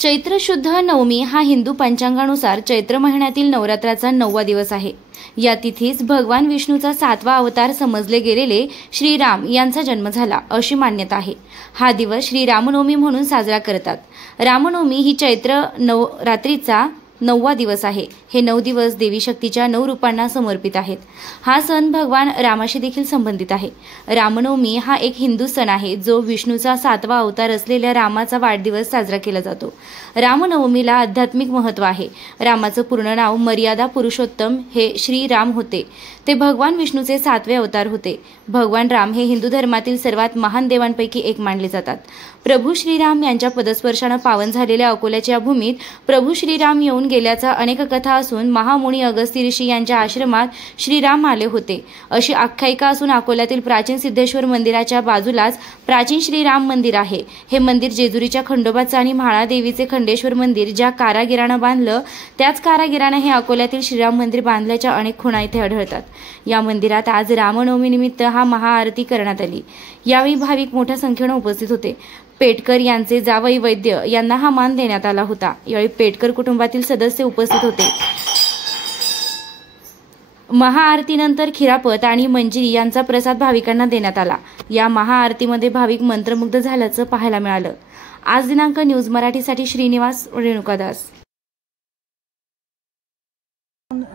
चैत्र शुद्ध नवमी हा हिंदू पंचांगानुसार चैत्र महिन्यातील नवरात्राचा 9वा दिवस आहे। या तिथीस भगवान विष्णूचा 7वा अवतार समजले गेलेले श्रीराम यांचा जन्म झाला अशी मान्यता आहे। हा दिवस श्री रामनवमी म्हणून साजरा करतात। रामनवमी ही चैत्र नवरात्रीचा 9वा दिवस आहे। हे 9 दिवस देवी शक्तीच्या 9 रूपांना समर्पित आहेत। हा सण भगवान रामाशी देखील संबंधित आहे। रामनवमी हा एक हिंदू सण आहे जो विष्णूचा 7वा अवतार असलेल्या रामाचा वाढदिवस साजरा केला जातो। रामनवमीला आध्यात्मिक महत्त्व आहे। रामाचं पूर्ण नाव मर्यादा पुरुषोत्तम हे श्री राम होते। ते भगवान विष्णूचे 7वे अवतार होते। भगवान राम हे हिंदू धर्मातील सर्वात महान देवांपैकी एक मानले जातात। प्रभू श्रीराम यांच्या पदस्पर्शाने पावन झालेल्या अकोल्याच्या भूमीत प्रभू श्रीराम येऊन गेल्याचा अनेक कथा असून महामुनी अगस्ती ऋषी यांच्या आश्रमात श्रीराम आले होते अशी आख्यायिका असून अकोल्यातील प्राचीन सिद्धेश्वर मंदिराच्या बाजूलाच प्राचीन श्रीराम मंदिर आहे। हे मंदिर जेजुरीच्या खंडोबाचं आणि म्हाळादेवीचे खंडेश्वर मंदिर ज्या कारागिरानं बांधलं त्याच कारागिरानं हे अकोल्यातील श्रीराम मंदिर बांधल्याच्या अनेक खुणा इथे आढळतात। या मंदिरात आज रामनवमी निमित्त हा महाआरती करण्यात आली। यावेळी भाविक मोठ्या संख्येने उपस्थित होते। पेटकर यांचे जावई वैद्य यांना हा मान देण्यात आला होता। यावेळी पेटकर कुटुंबातील सदस्य उपस्थित होते। महाआरतीनंतर खिरापत आणि मंजिरी यांचा प्रसाद भाविकांना देण्यात आला। या महाआरतीमध्ये भाविक मंत्रमुग्ध झाल्याचं पाहायला मिळालं। आज दिनांक न्यूज मराठीसाठी श्रीनिवास रेणुकादास।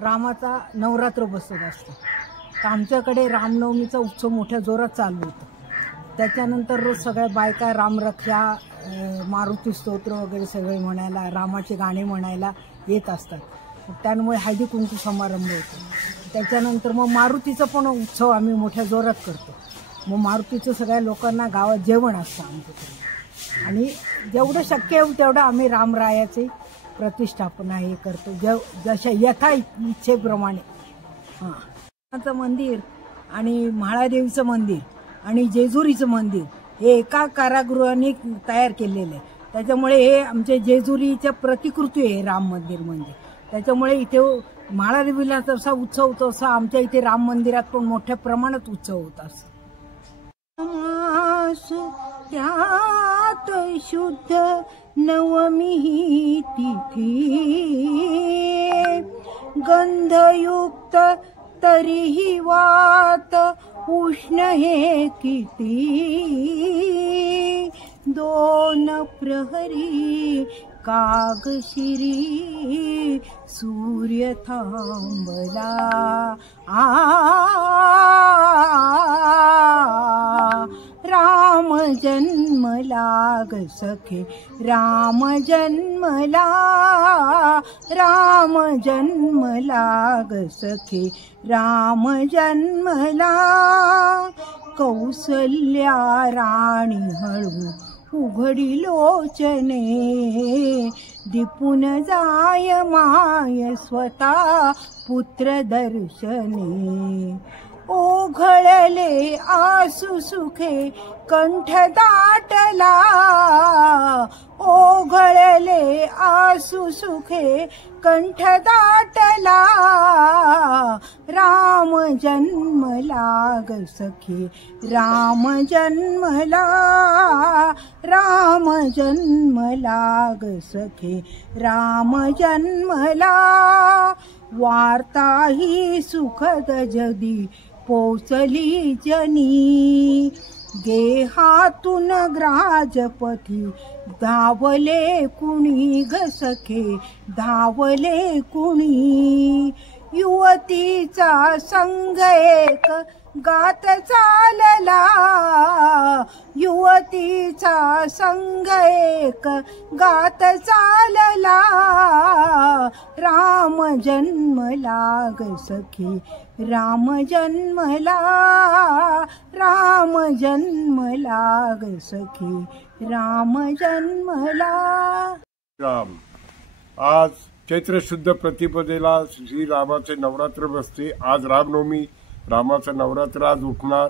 रामाचा नवरात्र बसत असतो तर आमच्याकडे रामनवमीचा उत्सव मोठ्या जोरात चालू होतो। त्याच्यानंतर रोज सगळ्या बायका रामरक्षा मारुती स्तोत्र वगैरे सगळे म्हणायला रामाचे गाणे म्हणायला येत असतात। त्यामुळे हळदी कुंकू समारंभ होतो। त्याच्यानंतर मग मारुतीचा पण उत्सव आम्ही मोठ्या जोरात करतो। मग मारुतीचं सगळ्या लोकांना गावात जेवण असतं आमच्याकडे आणि जेवढं शक्य आहे तेवढं आम्ही रामरायाचे प्रतिष्ठापना हे करतो जशा यथा इच्छेप्रमाणे। हां मंदिर आणि म्हाळादेवीचं मंदिर आणि जेजुरीचं मंदिर हे एका कारागृहाने तयार केलेलं आहे। त्याच्यामुळे हे आमच्या जेजुरीच्या प्रतिकृती आहे राम मंदिर म्हणजे। त्याच्यामुळे इथे म्हाळादेवीला जसा उत्सव होतो तसा आमच्या इथे राम मंदिरात पण मोठ्या प्रमाणात उत्सव होत असतो। त्यात शुद्ध नवमी तिथी गंधयुक्त तरीही वात उष्ण हे किती 2 प्रहरी कागशिरी सूर्य थांबला राम जन्मला ग सखे राम जन्मला राम जन्मला ग सखे राम जन्मला कौसल्या राणी हळू उघडी लोचने दिपून जाय माय स्वतः पुत्र दर्शने ओघळले आसु सुखे कंठ दाटला ओघळले आसु सुखे कंठ दाटला राम जन्मला ग सखे राम जन्मला राम जन्मला ग सखे राम जन्मला वार्ता ही सुखद जदी पोचली जनी गेहातून ग्राजपथी धावले कुणी ग सखे धावले कुणी युवतीचा संघ एक गात चालला युवतीचा संघ एक गात चालला राम जन्मला ग सखी राम जन्मला राम जन्मला ग सखी राम जन्मला। राम आज चैत्र शुद्ध प्रतिपदेला श्रीरामाचे नवरात्र बसते। आज रामनवमी रामाचं नवरात्र आज उठणार।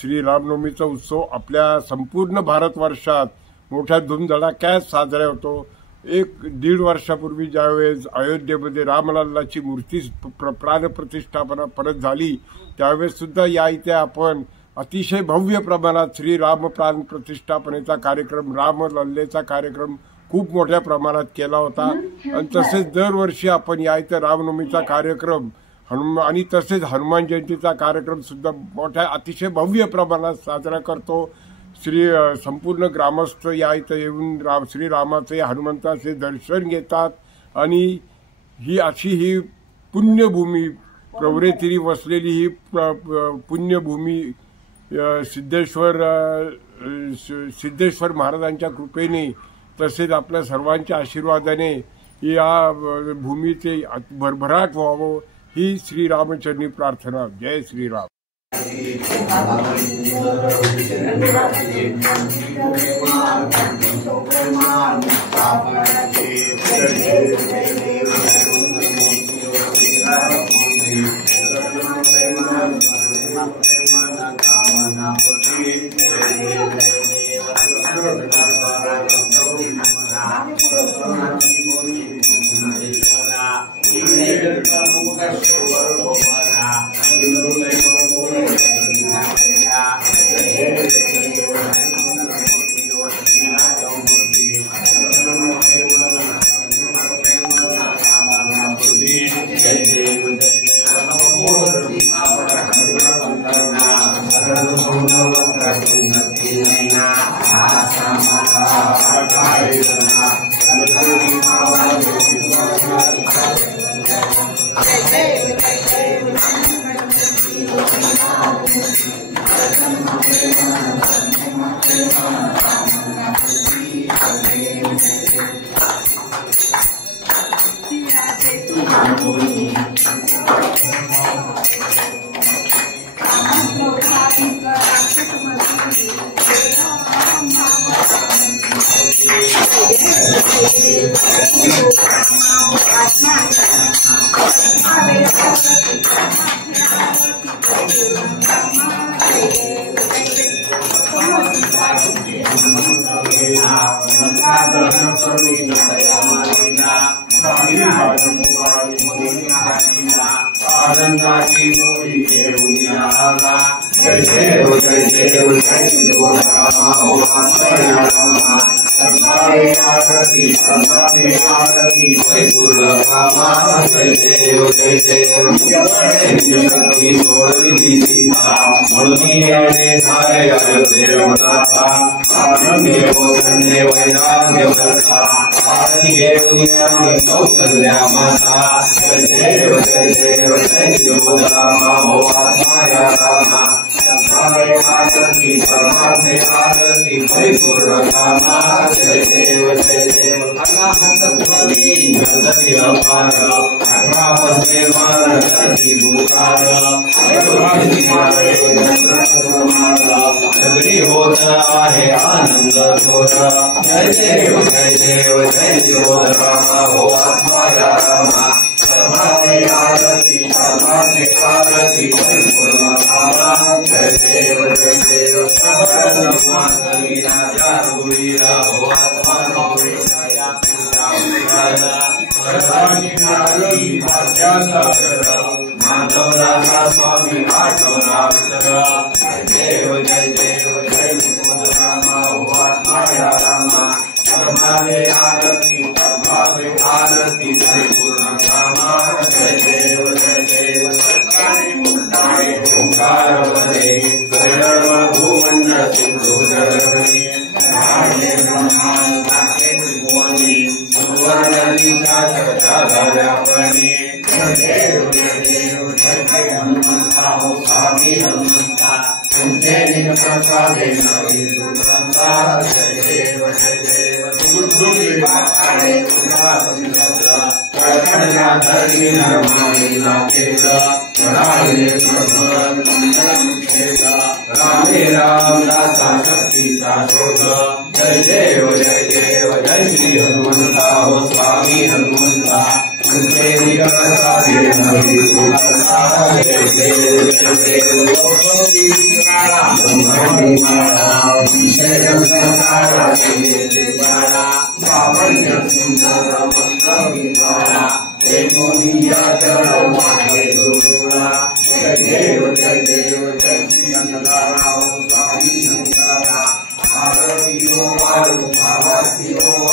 श्री रामनवमीचा उत्सव आपल्या संपूर्ण भारतवर्षात मोठ्या धूमधडाक्यात साजरा होतो। 1-1.5 वर्षापूर्वी ज्यावेळेस अयोध्येमध्ये रामलल्लाची मूर्ती प्राणप्रतिष्ठापना परत झाली त्यावेळेस सुद्धा या इथे आपण अतिशय भव्य प्रमाणात श्री राम प्राण प्रतिष्ठापनेचा कार्यक्रम रामलल्लेचा कार्यक्रम खूप मोठ्या प्रमाणात केला होता. आणि तसेच दरवर्षी आपण या इथं रामनवमीचा कार्यक्रम आणि तसेच हनुमान जयंतीचा कार्यक्रम सुद्धा मोठ्या अतिशय भव्य प्रमाणात साजरा करतो. संपूर्ण ग्रामस्थ या इथं येऊन श्रीरामाचे हनुमंताचे दर्शन घेतात. आणि ही पुण्यभूमी प्रवरेतिरी वसलेली ही पुण्यभूमी सिद्धेश्वर महाराजांच्या कृपेने तसेच आपल्या सर्वांच्या आशीर्वादाने या भूमीचे भरभराट व्हावं ही श्रीरामचरणी प्रार्थना. जय श्रीराम.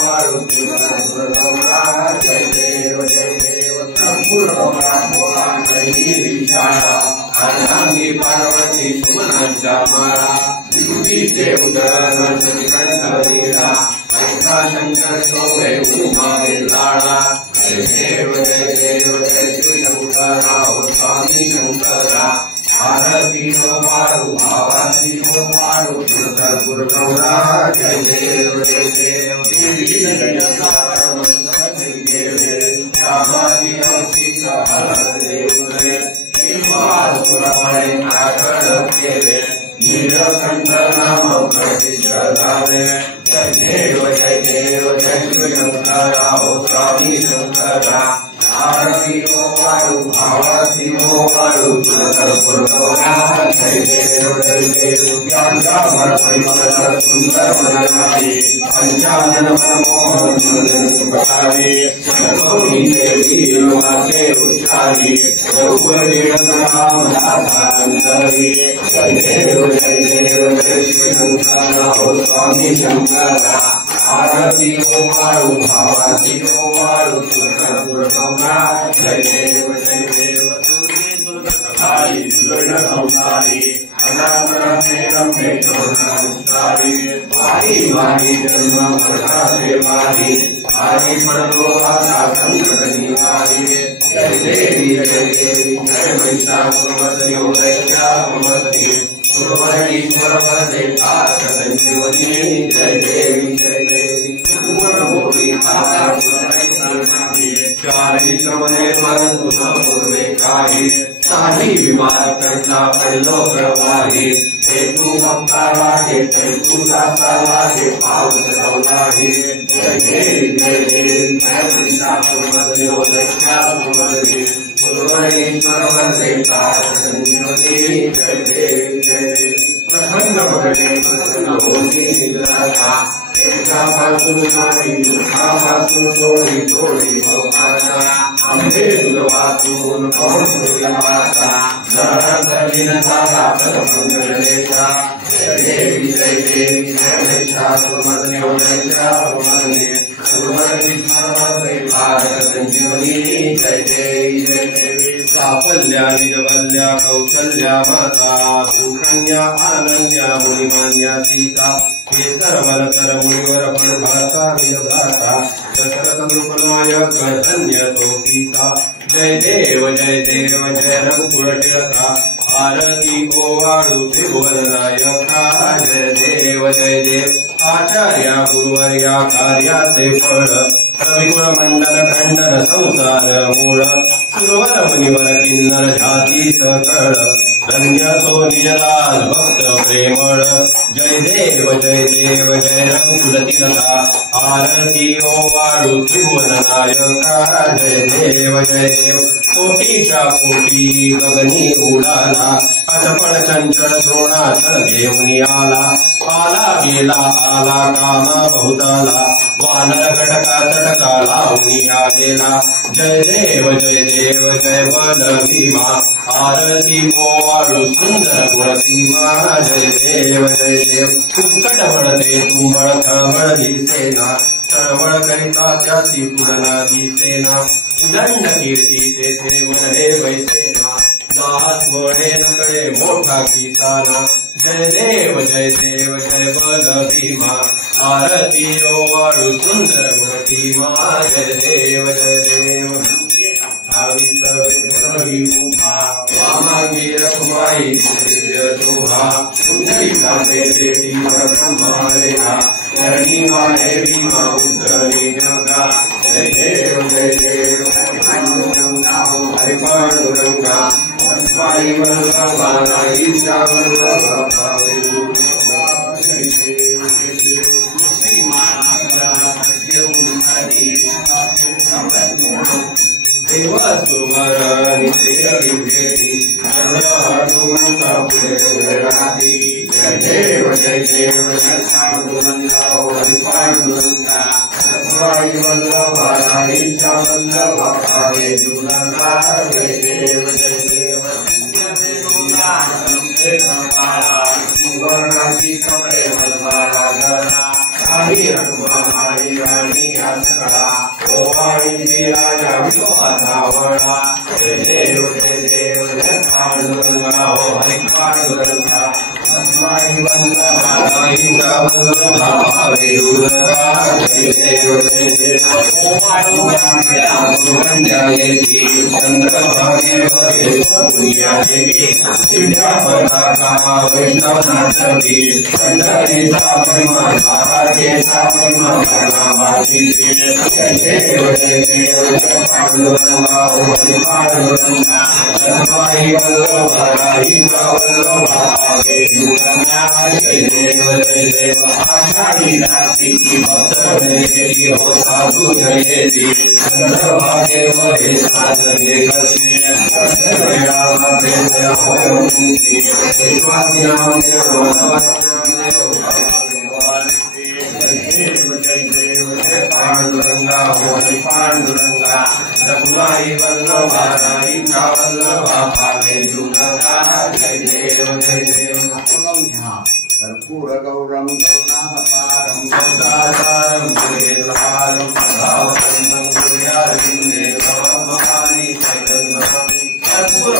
Hare जय देव अर्धांगी पार्वती सुमनांच्या माळा विभूतीचे उदर कंठवीरा ऐका शंकर शोभे उमा वेल्लाळा जय देव जय शिवशंकराव स्वामी शंकरा आरती हो पाडू भावाती हो पाडू पंढरपूर गौरा जय देव नीलकंठ नाम प्रसिद्ध झाले जय देव जय शिवशंकराव स्वामी शंकरा आरती हो पाडू भावाती हो पाडू पंढरपूर गौरा जय देव पंचामृत परिमल सुंदर मनकारी पंचानन मनमोहन सुंदर सुखकारी गौरी देवी वाचे उच्चारी रघुवीर नाम दासांतरी जय देव जय शिवशंकराव स्वामी शंकरा आरती हो पाडू भावाती हो पाडू पंढरपूर गौरा जय देव दुर्गेश्वरी संसारी अनाथनाथे रम्ये करुणाविस्तारी वारी वारी जन्म प्रसादे वारी वारी पडलो आता संकट निवारी जय देवी जय महिषासुरमर्दिनी दैत्यासुरमर्दिनी सुरवरणीश्वर वरदे तारक संजीवनी जय देवी चारी श्रवणे परंतु न पूर्वे काही साही विमार करता पडलो प्रवाही हे तू भक्ता वाटे ते तू दासा वाटे पाऊस रवलाही जय देवी जय महिषासुरमर्दिनी दैत्यासुरमर्दिनी सुरवरणीश्वर वरदे तारक संजीवनी जय देवी प्रसन्न भगवे प्रसन्न होती निद्राचा एकापासून नारी दुःखापासून थोडी थोडी भवपाशा आंबे दूध वाचून पहुंचूया वाचा नरहर झाला पदमंगलेशा जय देवी जय महिषासुरमर्दिनी दैत्यासुरमर्दिनी सुरवरणीश्वर तारक संजीवनी जय देवी साफल्या निजवल्या कौशल्या माता भूषण्या आनंद्या मुनिमान्या सीता हे सर्वनतर मुनिवर फणभाता विजभाता दशरथ नृपनायक धन्य तो पिता जय देव जय रघुकुळ टिळका आरती ओवाळू त्रिभुवन नायका जय देव आचार्या गुरुवर्या कार्याचे फळ रविकुळ मंडल खंडन संसार मूळ सुरवर मुनिवर किन्नर जाती सकळ धन्य तो निजलाल भक्त प्रेमळ जय देव जय रघुकुल तिलका आरती ओवाळू त्रिभुवन नायका जय देव कोटीच्या कोटी गगनी उडाला अचपळ चंचल द्रोणाचल घेऊन आला गेला आला कामा बहुताला वानर घटका चटका लावून गेला जय देव जय बल भीमा आरती ओवाळू सुंदर गुणसीमा जय देव उत्कट बळते तुंबळ थळबळ दिसेना चळवळ करिता त्याची पुढना दिसेना उदंड कीर्ती तेथे मनहे वैसेना नाथ वळे नकडे मोठा किसाना जय देव जय बल भीमा आरती ओवाळू सुंदर गुणसीमा जय देव भावी सर्वे उभा वामांगी रखुमाई शोभा सुंदरी कांते बेटी ब्रह्मा रेखा करणी वाहे भीमा उद्धरी गंगा जय देव हरिपांडुरंगा स्वामी वल्लभा ईशा वल्लभा जय देव सुरवर नित्य विभेदी जगडूंता पुढे राधी जय देव हरिपांडुरंगा स्वामी वल्लभा ईशा वल्लभा जय देव सुवर्णाची कमळे वल्लभा शाही रघुबरधारी रानी या सकला ओवाळी राजा विश्वासावळा जय देव जय पांडुरंगा ओ हरि पांडुरंगा तस्मै वल्लभाई वल्लभा हरे दुर्गा जय देव ओवाळी राजा चंद्रभागे सूर्यादेवी विद्यापताका वैष्णवनाथी पंढरीचा महिमा भारतीचा महिमा नामाची जय देव पांडुरंगा हरि पांडुरंगा तस्मै वल्लभाई वल्लभा हरे दुर्गा जय देव आषाढी कार्तिकी भक्तजयती हो साधु जयती चंद्रभागे वहे साधने करते विश्वासी नाम जय पांडुरंगा हरि पांडुरंगा रघुराई वल्लभा राई वल्लभा भावे दुर्गा जय देव कर्पूर गौरम करुणावतारम सदाचारम भुजगेन्द्रहारम सदावतंसं सूर्यारिन्दे भवमहानि चैतन्यं कर्पूर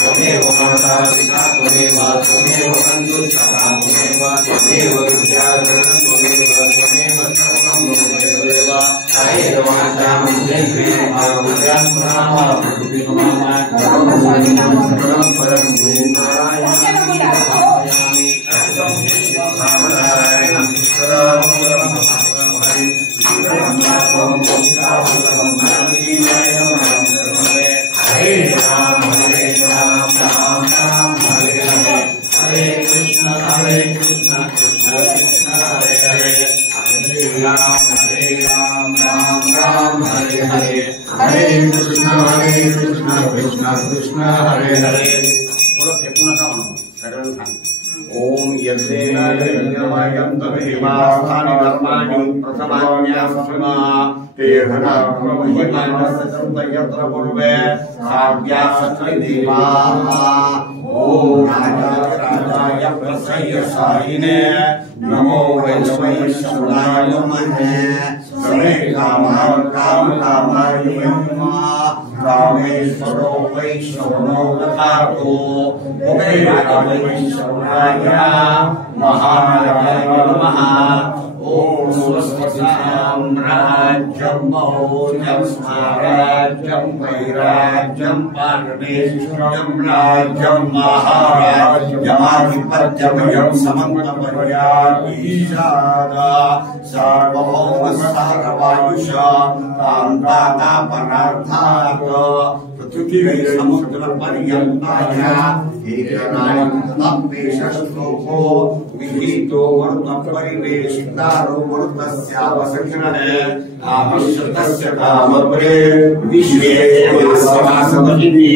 त्वमेव माता पिता त्वमेव बन्धु सखा त्वमेव विद्याधरं त्वमेव सर्वं त्वमेव कायेन वाचा मन्त्रेण भावयात्मना परं गुरुनारायणामि रामनारायणं हरे राम राम राम हरे हरे हरे कृष्ण कृष्ण कृष्ण हरे हरे हरे राम राम राम हरे हरे हरे कृष्ण कृष्ण कृष्ण हरे हरे थोडं फेकू नका म्हणून सगळं सांग ओम यज्ञेनायं तमेवास्थानि कर्माणि प्रथमान्यास्मा तेहनामहिमानसंयत्र पूर्वे साव्यासत्रिदेवाः ओम राजाय प्रसय्यशायिने नमो वैष्णवाय नमः सर्वे कामाय रामेश्वरो वैष्णवो ददातु वैष्णवाय महाराजाय नमः ओम स्वस्ति साम्राज्यं मौर्यं स्वराज्यं वैराज्यं पारमेश्वरं राज्यं महाराज्यमाधिपत्यं समन्तपर्यामीशादा सार्वभौम सार्ववायुषा तान्ताना परार्थात् पृथ्वी समुद्र पर्यन्ताया एकनायकशस्त्रोको विहितो वर्त परिवेशितारो वर्तस्यावसंग्रहे आविश्यतस्य कामप्रे विश्वे समासमहिते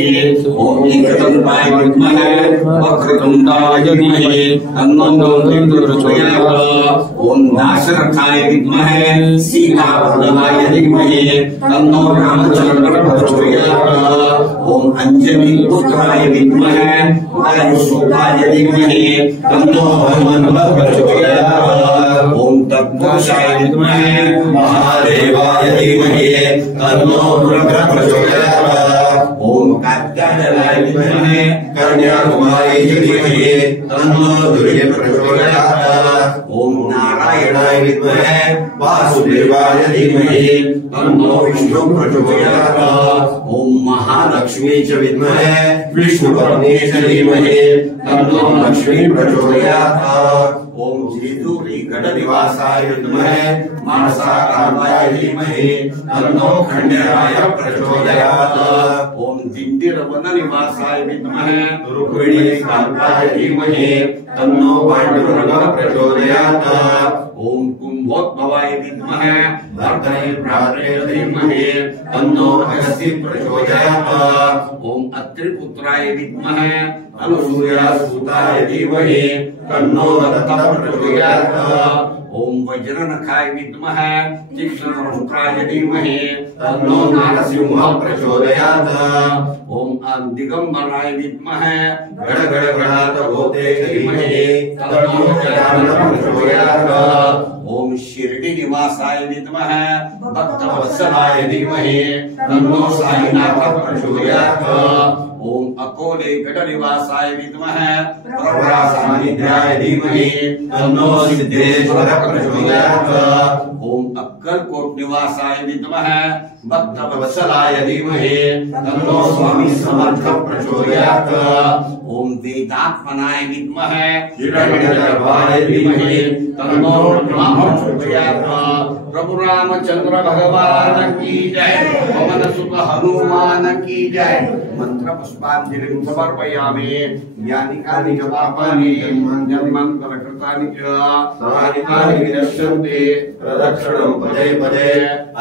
ओम एकदन्ताय विद्महे वक्रतुण्डाय धीमहि तन्नो प्रचोदयात् ओम नाशरथाय विद्महे सीतावर्धनाय धीमहि तन्नो रामचन्द्रः प्रचोदयात् ओम अंजनी पुत्राय विद्महे वायुसूताय धीमहि तन्नो हनुमन्तः प्रचोदयात् ओम तत्पुरुषाय विद्महे महादेवाय धीमहि तन्नो रुद्रः प्रचोदयात् ओम कात्यायनाय विद्महे कन्याकुमारी धीमहि तन्नो दुर्गे प्रचोदयात् ओम नारायणाय विद्महे वासुदेवाय धीमहि तन्नो विष्णु प्रचोदयात् ओम महालक्ष्मी च विद्महे विष्णुपत्नी च धीमहि तन्नो लक्ष्मी प्रचोदयात् ओम श्रीधूरी गणनिवासाय विद्महे मानसाकान्ताय धीमहि तन्नो खंडेराय प्रचोदयात् ओम दिंडीर वननिवासाय विद्महे रुक्मिणी कान्ताय धीमहि तन्नो पाण्डुरंगः प्रचोदयात् ओम कुंभ भोद्भवाय विद्महे भर्तये भ्रातरे धीमहि तन्नो अगस्त्य प्रचोदयात्। ओम अत्रिपुत्राय विद्महे अनुसूयासूताय धीमहि तन्नो दत्तः प्रचोदयात्। ओम वज्रनखाय विद्महे तीक्ष्णधनुषाय धीमहि तन्नो नारसिंहः प्रचोदयात्। ओम दिगंबराय विद्महे गणगणगणातभूते धीमहि तन्नो गजाननः प्रचोदयात्। ओम शिरडी निवासाय विद्महे भक्तवत्सलाय धीमहि तन्नो साईनाथः प्रचोदयात्। ओम अकोले गढ़निवासाय विद्महे प्रवरा सानिध्याय धीमहि तन्नो सिद्धेश्वरः प्रचोदयात्। ओम अक्कलकोट निवासाय विद्महे भक्तवत्सलाय धीमहि तन्नो स्वामी समर्थः प्रचोदयात्। ओम वेदात्मनाय विद्महे हिरण्यगर्भाय धीमहि तन्नो ब्रह्मा प्रचोदयात्। प्रभु रामचंद्र भगवान की जय। पवन सुत हनुमान की जय। मंत्र पुष्पांजलिं समर्पयामि। यानि कानि च पापानि जन्मान्तरकृतानि च तानि तानि विनश्यन्ति प्रदक्षिणं पदे पदे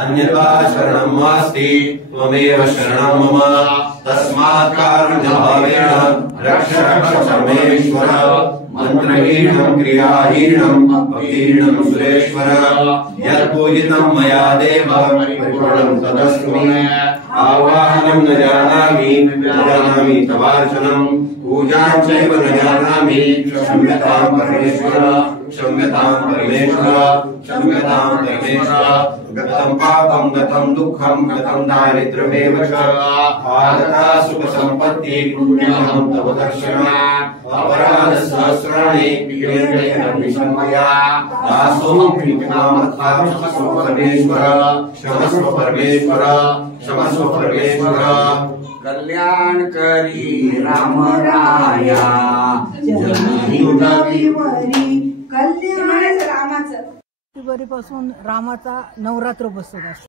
अन्यथा शरणं नास्ति त्वमेव शरणं मम तस्मात् कारुण्यभावेन रक्ष रक्ष परमेश्वर। मंत्रहीनं क्रियाहीनं भक्तिहीनं सुरेश्वर। यत्पूजितं मया देव परिपूर्णं तदस्तु मे। आवाहनं न जानामि तवार्चनं पूजां चैव न जानामि। क्षम्यतां परमेश्वर क्षम्यतां परमेश्वर क्षम्यतां परमेश्वर। गतं पापं गतं दुःखं गतं दारिद्र्यमेव च आगता सुख संपत्ति पुण्यं तव दर्शनात्। अपराध सहस्राणि क्रियन्ते विस्मया दासोऽहं प्रीतिमामथा क्षमस्व परमेश्वर क्षमस्व परमेश्वर क्षमस्व परमेश्वर। कल्याण करी राम राया जनहितविवरी कल्याण रामाचं पासून रामाचा नवरात्र बसत असतो।